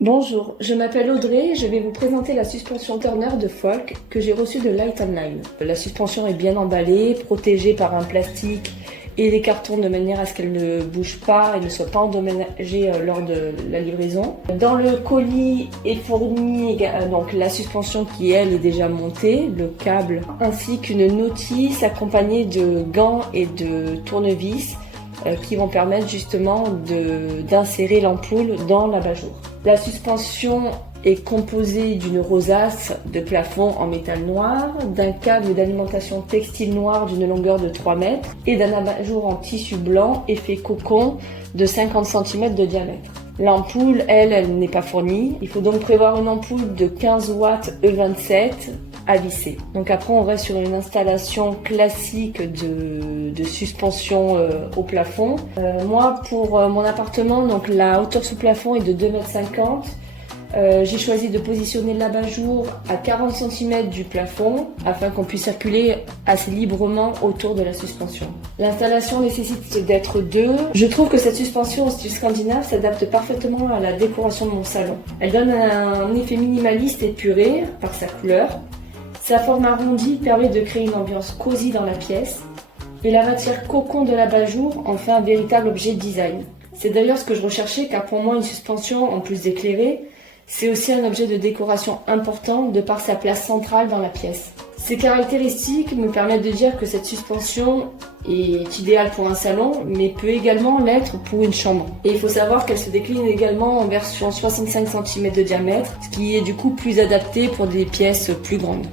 Bonjour, je m'appelle Audrey et je vais vous présenter la suspension Turner de Folk que j'ai reçue de Light & Line. La suspension est bien emballée, protégée par un plastique et des cartons de manière à ce qu'elle ne bouge pas et ne soit pas endommagée lors de la livraison. Dans le colis est fournie donc la suspension qui elle est déjà montée, le câble ainsi qu'une notice accompagnée de gants et de tournevis qui vont permettre justement d'insérer l'ampoule dans l'abat-jour. La suspension est composée d'une rosace de plafond en métal noir, d'un câble d'alimentation textile noir d'une longueur de 3 mètres et d'un abat-jour en tissu blanc effet cocon de 50 cm de diamètre. L'ampoule, elle n'est pas fournie. Il faut donc prévoir une ampoule de 15 watts E27 à visser. Donc après on reste sur une installation classique de suspension au plafond. Moi pour mon appartement, donc la hauteur sous plafond est de 2,50 m. J'ai choisi de positionner l'abat-jour à 40 cm du plafond afin qu'on puisse circuler assez librement autour de la suspension. L'installation nécessite d'être deux. Je trouve que cette suspension au style scandinave s'adapte parfaitement à la décoration de mon salon. Elle donne un effet minimaliste épuré par sa couleur. Sa forme arrondie permet de créer une ambiance cosy dans la pièce et la matière cocon de l'abat-jour en fait un véritable objet de design. C'est d'ailleurs ce que je recherchais car pour moi une suspension, en plus d'éclairer, c'est aussi un objet de décoration important de par sa place centrale dans la pièce. Ces caractéristiques me permettent de dire que cette suspension est idéale pour un salon, mais peut également l'être pour une chambre. Et il faut savoir qu'elle se décline également en version 65 cm de diamètre, ce qui est du coup plus adapté pour des pièces plus grandes.